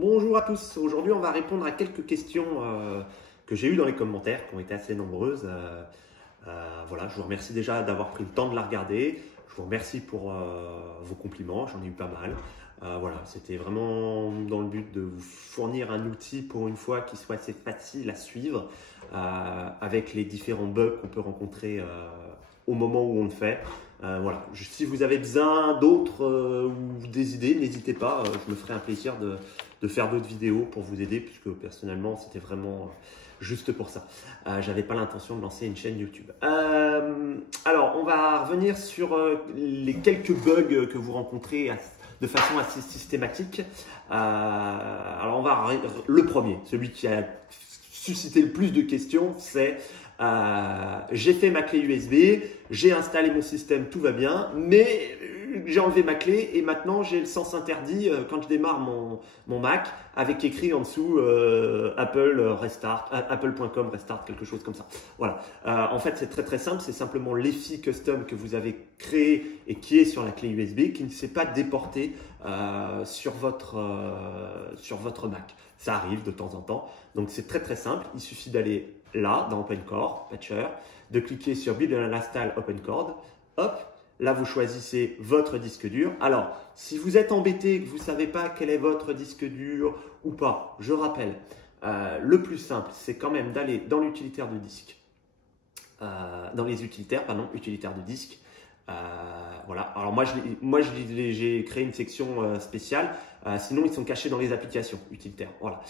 Bonjour à tous. Aujourd'hui, on va répondre à quelques questions que j'ai eues dans les commentaires, qui ont été assez nombreuses. Voilà, je vous remercie déjà d'avoir pris le temps de la regarder. Je vous remercie pour vos compliments, j'en ai eu pas mal. Voilà, c'était vraiment dans le but de vous fournir un outil pour une fois qui soit assez facile à suivre avec les différents bugs qu'on peut rencontrer au moment où on le fait. Voilà. Si vous avez besoin d'autres ou des idées, n'hésitez pas, je me ferai un plaisir de faire d'autres vidéos pour vous aider, puisque personnellement c'était vraiment juste pour ça. J'avais pas l'intention de lancer une chaîne YouTube. Alors on va revenir sur les quelques bugs que vous rencontrez de façon assez systématique. Alors on va le premier, celui qui a suscité le plus de questions, c'est j'ai fait ma clé USB, j'ai installé mon système, tout va bien, mais j'ai enlevé ma clé et maintenant j'ai le sens interdit quand je démarre mon Mac avec écrit en dessous Apple Restart, apple.com Restart, quelque chose comme ça. Voilà. En fait, c'est très très simple, c'est simplement l'EFI custom que vous avez créé et qui est sur la clé USB qui ne s'est pas déporté sur votre Mac. Ça arrive de temps en temps. Donc c'est très très simple, il suffit d'aller là dans OpenCore, Patcher, de cliquer sur Build and Install OpenCore, hop, là vous choisissez votre disque dur. Alors, si vous êtes embêté, que vous ne savez pas quel est votre disque dur ou pas, je rappelle, le plus simple, c'est quand même d'aller dans l'utilitaire de disque, dans les utilitaires, utilitaires de disque. Voilà. Alors moi j'ai créé une section spéciale. Sinon, ils sont cachés dans les applications utilitaires. Voilà.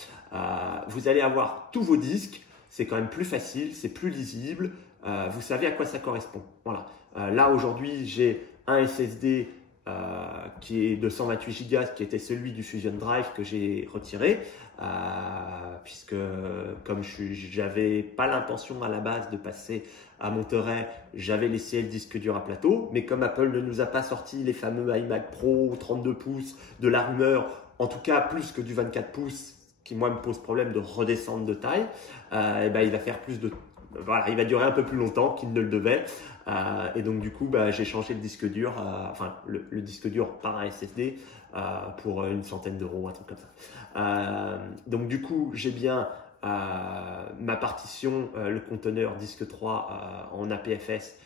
Vous allez avoir tous vos disques. C'est quand même plus facile, c'est plus lisible. Vous savez à quoi ça correspond. Voilà. Là aujourd'hui, j'ai un SSD qui est de 128 Go, qui était celui du Fusion Drive que j'ai retiré, puisque comme j'avais pas l'intention à la base de passer à Monterey, j'avais laissé le disque dur à plateau, mais comme Apple ne nous a pas sorti les fameux iMac Pro 32 pouces de la rumeur, en tout cas plus que du 24 pouces, qui moi me pose problème de redescendre de taille, et ben, il va faire plus de... Voilà, il va durer un peu plus longtemps qu'il ne le devait. Et donc du coup, j'ai changé le disque dur, le disque dur par un SSD pour une centaine d'euros, un truc comme ça. Donc du coup, j'ai bien ma partition, le conteneur disque 3 en APFS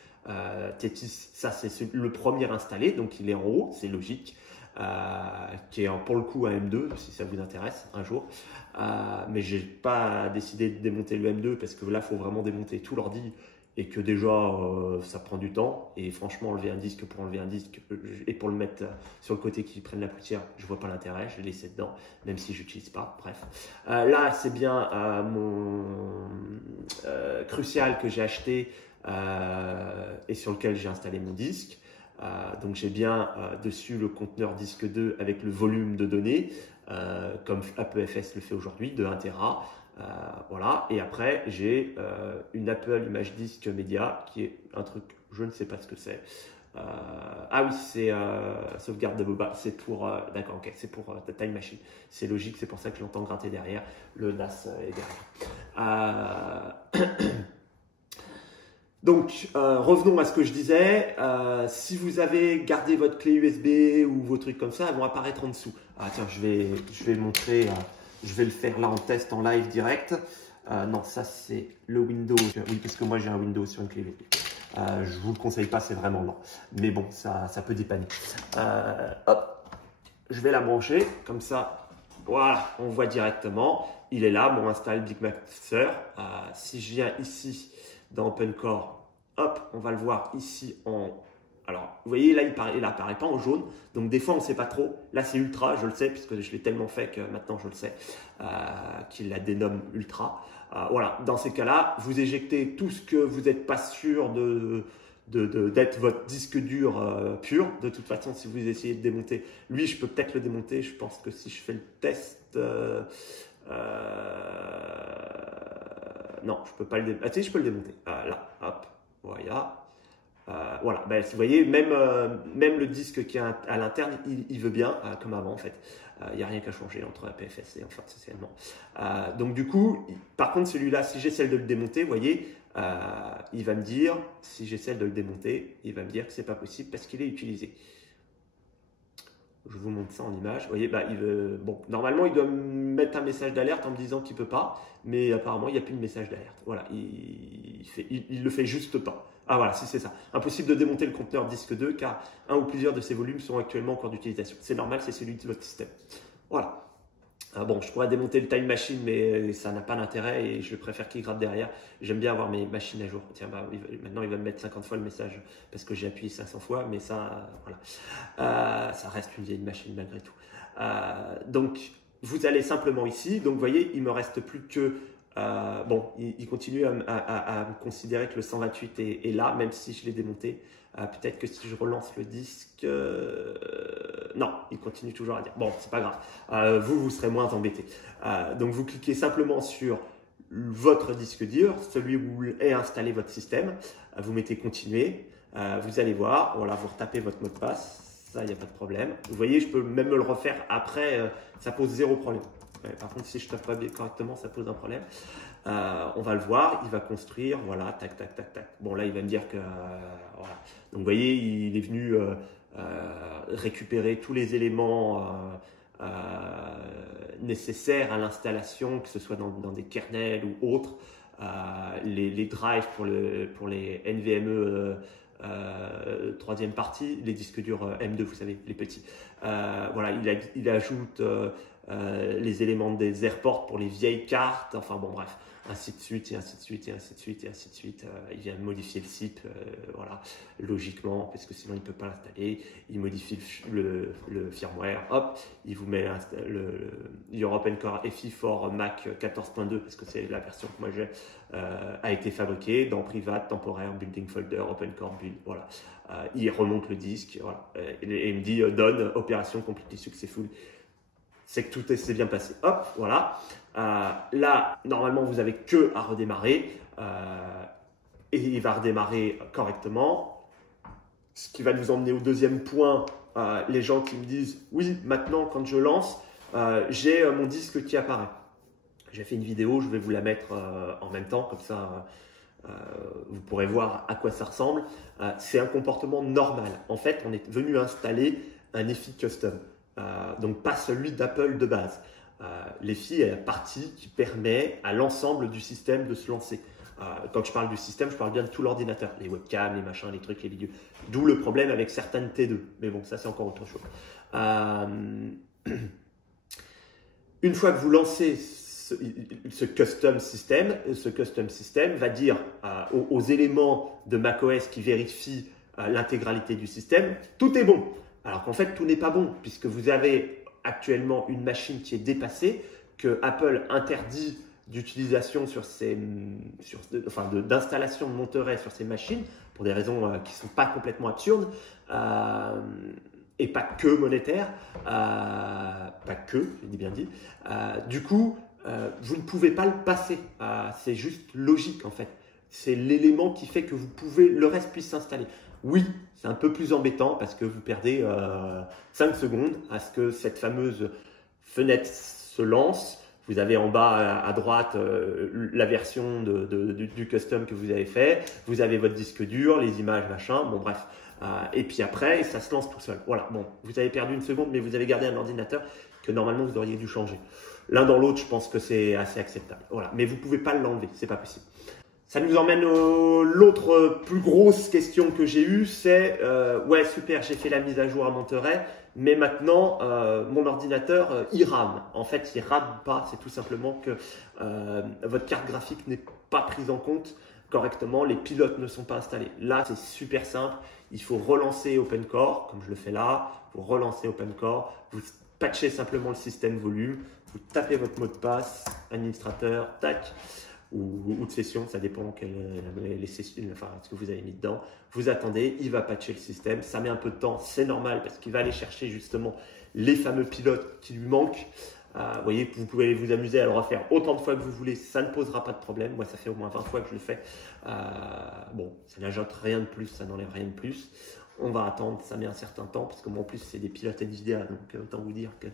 Tethys, ça c'est le premier installé, donc il est en haut, c'est logique. Qui est pour le coup un M2 si ça vous intéresse un jour, mais j'ai pas décidé de démonter le M2 parce que là il faut vraiment démonter tout l'ordi et que déjà ça prend du temps, et franchement enlever un disque pour enlever un disque et pour le mettre sur le côté qui prenne la poussière, je vois pas l'intérêt, je l'ai laissé dedans même si j'utilise pas. Bref, là c'est bien mon Crucial que j'ai acheté et sur lequel j'ai installé mon disque. Donc j'ai bien dessus le conteneur disque 2 avec le volume de données, comme AppleFS le fait aujourd'hui, de 1 Tera. Voilà. Et après, j'ai une Apple Image Disk Media qui est un truc, je ne sais pas ce que c'est. Ah oui, c'est sauvegarde de Boba, c'est pour, d'accord, ok, c'est pour Time Machine. C'est logique, c'est pour ça que j'entends gratter derrière, le NAS est derrière. Donc, revenons à ce que je disais. Si vous avez gardé votre clé USB ou vos trucs comme ça, elles vont apparaître en dessous. Ah tiens, je vais montrer, je vais le faire là en test, en live direct. Non, ça c'est le Windows. Oui, parce que moi j'ai un Windows sur une clé USB. Je vous le conseille pas, c'est vraiment lent. Mais bon, ça peut dépanner. Hop, je vais la brancher, comme ça, voilà, on voit directement. Il est là, mon install Big Master. Si je viens ici dans OpenCore, hop, on va le voir ici en... Alors, vous voyez, là, il apparaît pas en jaune. Donc, des fois, on ne sait pas trop. Là, c'est Ultra, je le sais, puisque je l'ai tellement fait que maintenant, je le sais, qu'il la dénomme Ultra. Voilà, dans ces cas-là, vous éjectez tout ce que vous n'êtes pas sûr d'être votre disque dur pur. De toute façon, si vous essayez de démonter, lui, je peux peut-être le démonter. Je pense que si je fais le test... non, je peux pas le démonter. Ah, tu sais, je peux le démonter. Là, hop, voilà. Voilà, ben, vous voyez, même le disque qui est à l'interne, il veut bien, comme avant en fait. Il n'y a rien qu'à changer entre APFS et enfin essentiellement. Donc du coup, par contre celui-là, si j'essaie de le démonter, vous voyez, il va me dire, si j'essaie de le démonter, il va me dire que c'est pas possible parce qu'il est utilisé. Je vous montre ça en image. Vous voyez, bah, bon, normalement, il doit me mettre un message d'alerte en me disant qu'il ne peut pas, mais apparemment, il n'y a plus de message d'alerte. Voilà, il le fait juste pas. Ah voilà, si c'est ça. Impossible de démonter le conteneur disque 2 car un ou plusieurs de ces volumes sont actuellement en cours d'utilisation. C'est normal, c'est celui de votre système. Voilà. Ah bon, je pourrais démonter le Time Machine, mais ça n'a pas d'intérêt et je préfère qu'il gratte derrière. J'aime bien avoir mes machines à jour. Tiens, bah, maintenant, il va me mettre 50 fois le message parce que j'ai appuyé 500 fois, mais ça, voilà. Ça reste une vieille machine malgré tout. Donc, vous allez simplement ici. Donc, vous voyez, il me reste plus que... bon, il continue à me considérer que le 128 est là, même si je l'ai démonté. Peut-être que si je relance le disque... non, il continue toujours à dire. Bon, c'est pas grave. Vous serez moins embêté. Donc, vous cliquez simplement sur votre disque dur, celui où est installé votre système. Vous mettez continuer. Vous allez voir, voilà, vous retapez votre mot de passe. Ça, il n'y a pas de problème. Vous voyez, je peux même me le refaire après. Ça pose zéro problème. Par contre, si je ne tape pas correctement, ça pose un problème. On va le voir, il va construire, voilà, tac, tac, tac, tac. Bon, là, il va me dire que, voilà. Donc, vous voyez, il est venu récupérer tous les éléments nécessaires à l'installation, que ce soit dans des kernels ou autres, les drives pour les NVMe troisième partie, les disques durs M2, vous savez, les petits. Voilà, il ajoute les éléments des airports pour les vieilles cartes, enfin bon bref, ainsi de suite et ainsi de suite et ainsi de suite et ainsi de suite. Il vient modifier le site, voilà, logiquement, parce que sinon il ne peut pas l'installer. Il modifie le firmware, hop, il vous met Your Open Core FI for Mac 14.2, parce que c'est la version que moi j'ai, a été fabriquée dans Private, Temporaire, Building Folder, Open Core Build, voilà. Il remonte le disque, voilà, et il me dit Done, opération completely successful. C'est que tout s'est bien passé. Hop, voilà. Là, normalement, vous n'avez que à redémarrer. Et il va redémarrer correctement. Ce qui va nous emmener au deuxième point. Les gens qui me disent, oui, maintenant, quand je lance, j'ai mon disque qui apparaît. J'ai fait une vidéo, je vais vous la mettre en même temps, comme ça, vous pourrez voir à quoi ça ressemble. C'est un comportement normal. En fait, on est venu installer un EFI custom. Donc pas celui d'Apple de base. L'EFI est la partie qui permet à l'ensemble du système de se lancer. Quand je parle du système, je parle bien de tout l'ordinateur, les webcams, les machins, les trucs, les vidéos. D'où le problème avec certaines T2. Mais bon, ça c'est encore autre chose. Une fois que vous lancez ce custom system va dire aux éléments de macOS qui vérifient l'intégralité du système, tout est bon. Alors qu'en fait, tout n'est pas bon, puisque vous avez actuellement une machine qui est dépassée, que Apple interdit d'utilisation d'installation de Monterey sur ces machines, pour des raisons qui ne sont pas complètement absurdes, et pas que monétaires, pas que, je l'ai bien dit. Du coup, vous ne pouvez pas le passer, c'est juste logique en fait. C'est l'élément qui fait que le reste puisse s'installer. Oui, c'est un peu plus embêtant parce que vous perdez 5 secondes à ce que cette fameuse fenêtre se lance. Vous avez en bas à droite la version du custom que vous avez fait. Vous avez votre disque dur, les images, machin. Bon, bref. Et puis après, ça se lance tout seul. Voilà. Bon, vous avez perdu une seconde, mais vous avez gardé un ordinateur que normalement vous auriez dû changer. L'un dans l'autre, je pense que c'est assez acceptable. Voilà. Mais vous ne pouvez pas l'enlever. C'est pas possible. Ça nous emmène l'autre plus grosse question que j'ai eue, c'est ouais super, j'ai fait la mise à jour à Monterey, mais maintenant mon ordinateur il rame. En fait, il rame pas, c'est tout simplement que votre carte graphique n'est pas prise en compte correctement, les pilotes ne sont pas installés. Là, c'est super simple, il faut relancer OpenCore, comme je le fais là, vous relancez OpenCore, vous patchez simplement le système volume, vous tapez votre mot de passe, administrateur, tac. Ou de session, ça dépend les sessions, enfin, ce que vous avez mis dedans. Vous attendez, il va patcher le système, ça met un peu de temps, c'est normal parce qu'il va aller chercher justement les fameux pilotes qui lui manquent. Vous voyez, vous pouvez vous amuser à le refaire autant de fois que vous voulez, ça ne posera pas de problème. Moi, ça fait au moins 20 fois que je le fais. Bon, ça n'ajoute rien de plus, ça n'enlève rien de plus. On va attendre, ça met un certain temps parce que moi en plus c'est des pilotes NVIDIA, donc autant vous dire que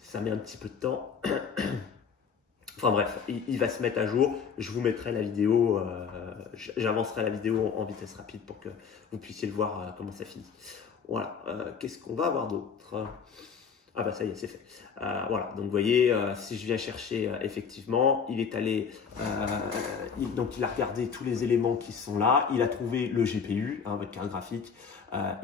ça met un petit peu de temps. Enfin bref, il va se mettre à jour. Je vous mettrai la vidéo, j'avancerai la vidéo en vitesse rapide pour que vous puissiez le voir comment ça finit. Voilà, qu'est-ce qu'on va avoir d'autre? Ah bah ça y est, c'est fait. Voilà, donc vous voyez, si je viens chercher, effectivement, il est allé, donc il a regardé tous les éléments qui sont là, il a trouvé le GPU, hein, votre carte graphique,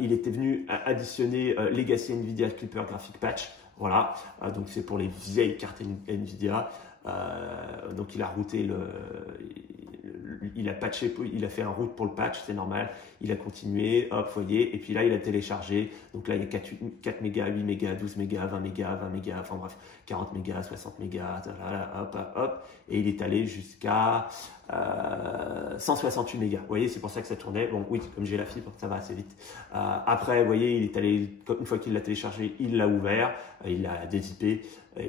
il était venu additionner Legacy NVIDIA Clipper Graphic Patch, voilà, donc c'est pour les vieilles cartes NVIDIA, donc il a routé il a patché, il a fait un route pour le patch, c'est normal. Il a continué, hop, vous voyez, et puis là, il a téléchargé. Donc là, il y a 4 mégas, 8 mégas, 12 mégas, 20 mégas, 20 mégas, enfin bref, 40 mégas, 60 mégas, hop, hop, hop. Et il est allé jusqu'à 168 mégas. Vous voyez, c'est pour ça que ça tournait. Bon, oui, comme j'ai la fibre, ça va assez vite. Après, vous voyez, il est allé, une fois qu'il l'a téléchargé, il l'a ouvert, il l'a dézippé,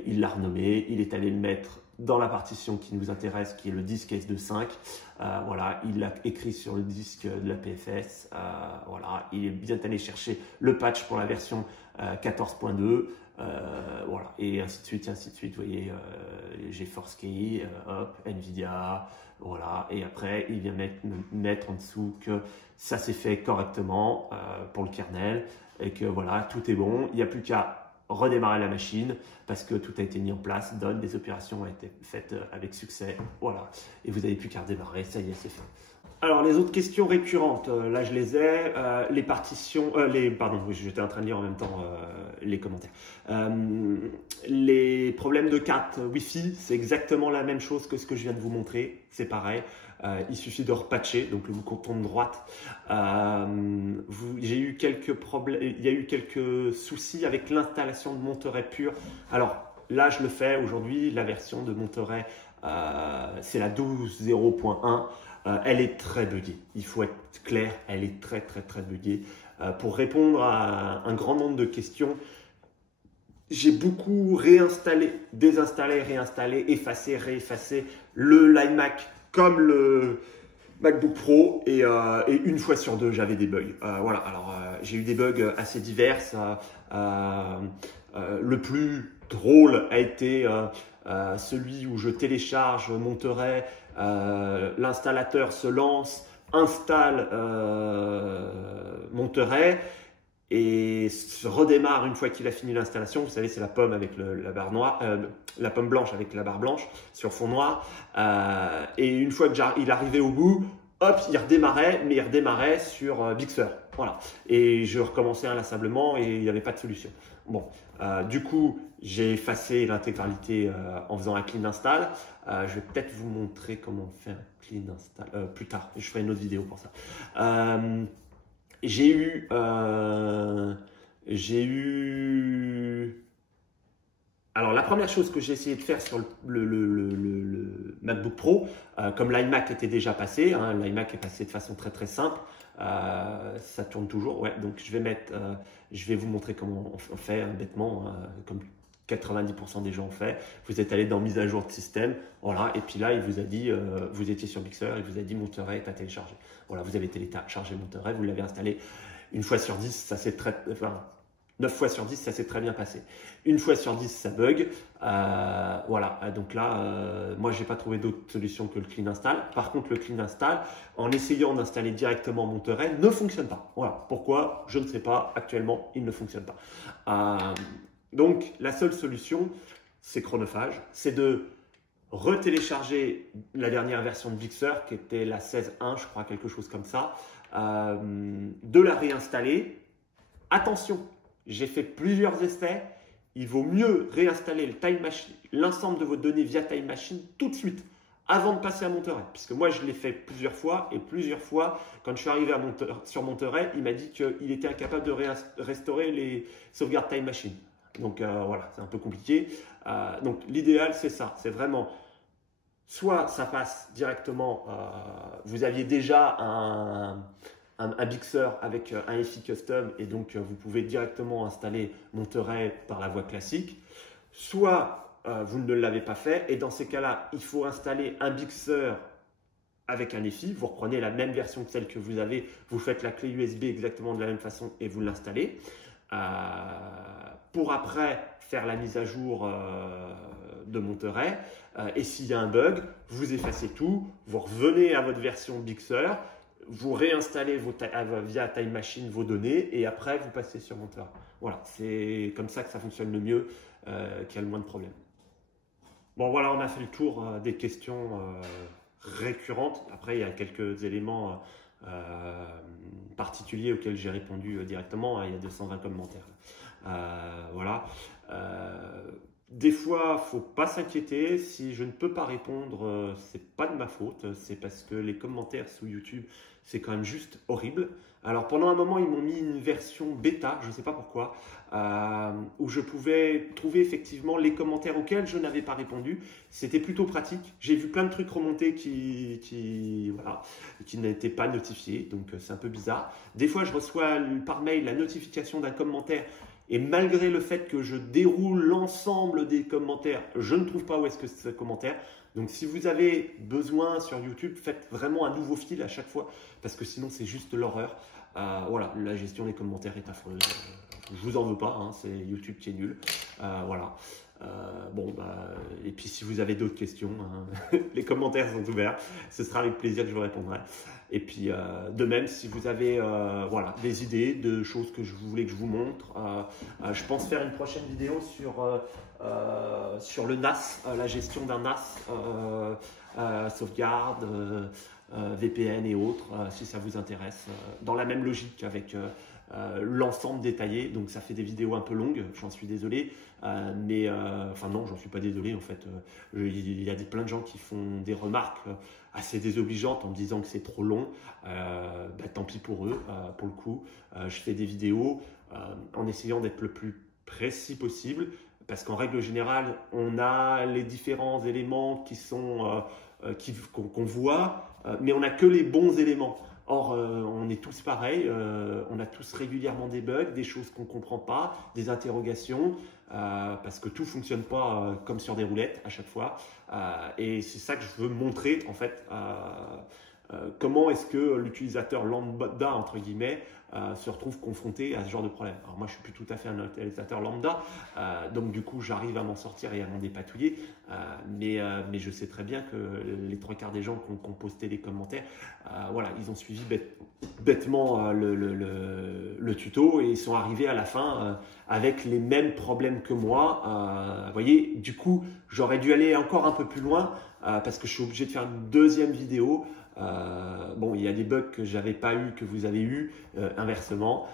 il l'a renommé, il est allé le mettre dans la partition qui nous intéresse, qui est le disque S25. Voilà, il l'a écrit sur le disque de la PFS. Voilà, il est bien allé chercher le patch pour la version 14.2. Voilà, et ainsi de suite, ainsi de suite. Vous voyez, GeForce Key, hop, NVIDIA, voilà. Et après, il vient mettre en dessous que ça s'est fait correctement pour le kernel et que voilà, tout est bon. Il n'y a plus qu'à redémarrer la machine parce que tout a été mis en place, les opérations ont été faites avec succès, voilà, et vous n'avez plus qu'à redémarrer, ça y est, c'est fait. Alors les autres questions récurrentes, là je les ai, les partitions, pardon, oui, j'étais en train de lire en même temps les commentaires. Les problèmes de carte Wi-Fi, c'est exactement la même chose que ce que je viens de vous montrer, c'est pareil. Il suffit de repatcher, donc le bouton de droite. J'ai eu quelques problèmes, il y a eu quelques soucis avec l'installation de Monterey pure. Alors là, je le fais aujourd'hui, la version de Monterey, c'est la 12.0.1. Elle est très buggée. Il faut être clair, elle est très buggée. Pour répondre à un grand nombre de questions, j'ai beaucoup réinstallé, désinstallé, réinstallé, effacé, réeffacé l'iMac comme le MacBook Pro et une fois sur deux, j'avais des bugs. Voilà, alors j'ai eu des bugs assez divers. Le plus drôle a été celui où je télécharge Monterey, l'installateur se lance, installe Monterey et se redémarre une fois qu'il a fini l'installation. Vous savez, c'est la pomme avec la barre noire, la pomme blanche avec la barre blanche sur fond noir. Et une fois qu'il arrivait au bout, hop, il redémarrait, mais il redémarrait sur Big Sur. Voilà. Et je recommençais inlassablement et il n'y avait pas de solution. Bon, du coup, j'ai effacé l'intégralité en faisant un clean install. Je vais peut-être vous montrer comment on fait un clean install plus tard. Je ferai une autre vidéo pour ça. J'ai eu alors la première chose que j'ai essayé de faire sur le MacBook Pro, comme l'iMac était déjà passé, hein, l'iMac est passé de façon très simple, ça tourne toujours, ouais, donc je vais vous montrer comment on fait bêtement, comme 90% des gens ont fait. Vous êtes allé dans mise à jour de système, voilà, et puis là il vous a dit, vous étiez sur Mixer, il vous a dit Monterey est à télécharger. Voilà, vous avez téléchargé Monterey, vous l'avez installé. Une fois sur 10, ça s'est 9 fois sur 10, ça s'est très bien passé. Une fois sur 10, ça bug. Voilà, donc là, moi, je n'ai pas trouvé d'autre solution que le clean install. Par contre, le clean install, en essayant d'installer directement Monterey, ne fonctionne pas. Voilà, pourquoi? Je ne sais pas. Actuellement, il ne fonctionne pas. Donc, la seule solution, c'est chronophage, c'est de retélécharger la dernière version de Big Sur, qui était la 16.1, je crois, quelque chose comme ça, de la réinstaller. Attention, j'ai fait plusieurs essais. Il vaut mieux réinstaller le Time Machine, l'ensemble de vos données via Time Machine tout de suite, avant de passer à Monterey. Puisque moi, je l'ai fait plusieurs fois, et plusieurs fois, quand je suis arrivé sur Monterey, il m'a dit qu'il était incapable de restaurer les sauvegardes Time Machine. Donc voilà, c'est un peu compliqué. Donc l'idéal, c'est ça, c'est vraiment, soit ça passe directement, vous aviez déjà un Big Sur avec un FI Custom et donc vous pouvez directement installer Monterey par la voie classique, soit vous ne l'avez pas fait et dans ces cas-là, il faut installer un Big Sur avec un FI, vous reprenez la même version que celle que vous avez, vous faites la clé USB exactement de la même façon et vous l'installez. Pour après faire la mise à jour de Monterey. Et s'il y a un bug, vous effacez tout, vous revenez à votre version Big Sur, vous réinstallez via Time Machine vos données et après vous passez sur Monteur. Voilà, c'est comme ça que ça fonctionne le mieux, qu'il y a le moins de problèmes. Bon voilà, on a fait le tour des questions récurrentes. Après, il y a quelques éléments particuliers auxquels j'ai répondu directement. Il y a 220 commentaires. Voilà. Des fois, faut pas s'inquiéter. Si je ne peux pas répondre, c'est pas de ma faute. C'est parce que les commentaires sous YouTube, c'est quand même juste horrible. Alors pendant un moment, ils m'ont mis une version bêta, je ne sais pas pourquoi, où je pouvais trouver effectivement les commentaires auxquels je n'avais pas répondu. C'était plutôt pratique. J'ai vu plein de trucs remonter qui n'étaient pas notifiés, donc c'est un peu bizarre. Des fois, je reçois par mail la notification d'un commentaire. Et malgré le fait que je déroule l'ensemble des commentaires, je ne trouve pas où est-ce que c'est ce commentaire. Donc si vous avez besoin sur YouTube, faites vraiment un nouveau fil à chaque fois, parce que sinon c'est juste l'horreur. Voilà, la gestion des commentaires est affreuse. Je vous en veux pas, hein, c'est YouTube qui est nul. Voilà. Et puis si vous avez d'autres questions, hein, les commentaires sont ouverts. Ce sera avec plaisir que je vous répondrai. Et puis de même, si vous avez voilà, des idées de choses que je voulais que je vous montre, je pense faire une prochaine vidéo sur le NAS, la gestion d'un NAS, sauvegarde, VPN et autres, si ça vous intéresse, dans la même logique avec l'ensemble détaillé. Donc ça fait des vidéos un peu longues, j'en suis désolé, mais enfin non, j'en suis pas désolé en fait. Il y a plein de gens qui font des remarques assez désobligeantes en me disant que c'est trop long. Tant pis pour eux, pour le coup. Je fais des vidéos en essayant d'être le plus précis possible, parce qu'en règle générale, on a les différents éléments qui sont qu'on voit, mais on n'a que les bons éléments. Or, on est tous pareils, on a tous régulièrement des bugs, des choses qu'on ne comprend pas, des interrogations, parce que tout ne fonctionne pas comme sur des roulettes à chaque fois. Et c'est ça que je veux montrer, en fait, comment est-ce que l'utilisateur lambda, entre guillemets, se retrouve confronté à ce genre de problème. Alors moi, je suis plus tout à fait un utilisateur lambda, donc du coup, j'arrive à m'en sortir et à m'en dépatouiller, mais je sais très bien que les 3/4 des gens qui ont posté les commentaires, voilà, ils ont suivi bêtement le tuto et ils sont arrivés à la fin avec les mêmes problèmes que moi. Vous voyez, du coup, j'aurais dû aller encore un peu plus loin parce que je suis obligé de faire une deuxième vidéo. Bon, il y a des bugs que j'avais pas eu, que vous avez eu, inversement.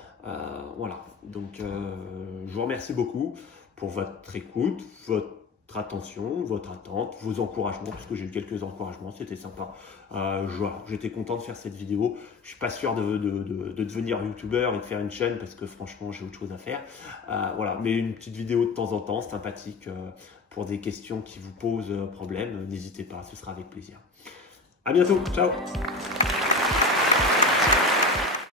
Voilà, donc je vous remercie beaucoup pour votre écoute, votre attention, votre attente, vos encouragements, parce que j'ai eu quelques encouragements, c'était sympa. Voilà, j'étais content de faire cette vidéo. Je suis pas sûr de devenir youtubeur et de faire une chaîne parce que franchement j'ai autre chose à faire. Voilà, mais une petite vidéo de temps en temps, sympathique, pour des questions qui vous posent problème, n'hésitez pas, ce sera avec plaisir. À bientôt, ciao!